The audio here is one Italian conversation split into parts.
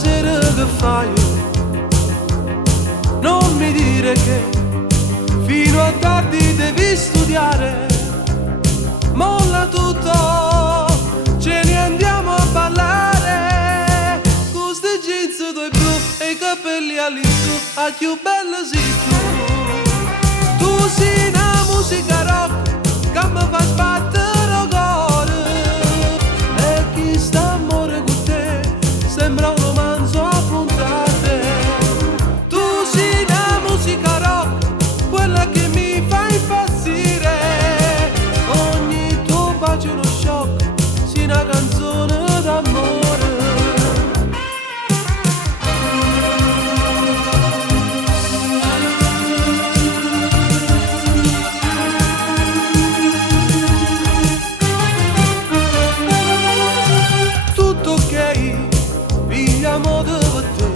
sera che fai? Non mi dire che fino a tardi devi studiare. Molla tutto, ce ne andiamo a ballare. Con ste jeans due blu e i capelli all'insù, a più bella sei tu. Tu sei una musica rock che mi fa sbattere il cuore. E chi sta amore con te sembra un romanzo a puntate. Tu sei una musica rock, quella che mi fa impazzire. Ogni tuo bacio è uno shock, sei una canzone d'amore. Tutto ok, viviamo per te.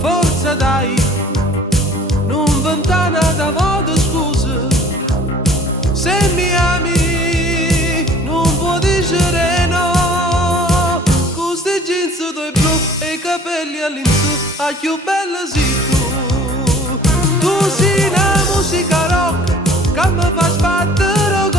Forza dai, non ventana da voto scuse. Se mi ami, non può dire no. Con sti jeans due blu e i capelli all'insù, a più bella sei tu. Tu sei una musica rock che mi fa sbattere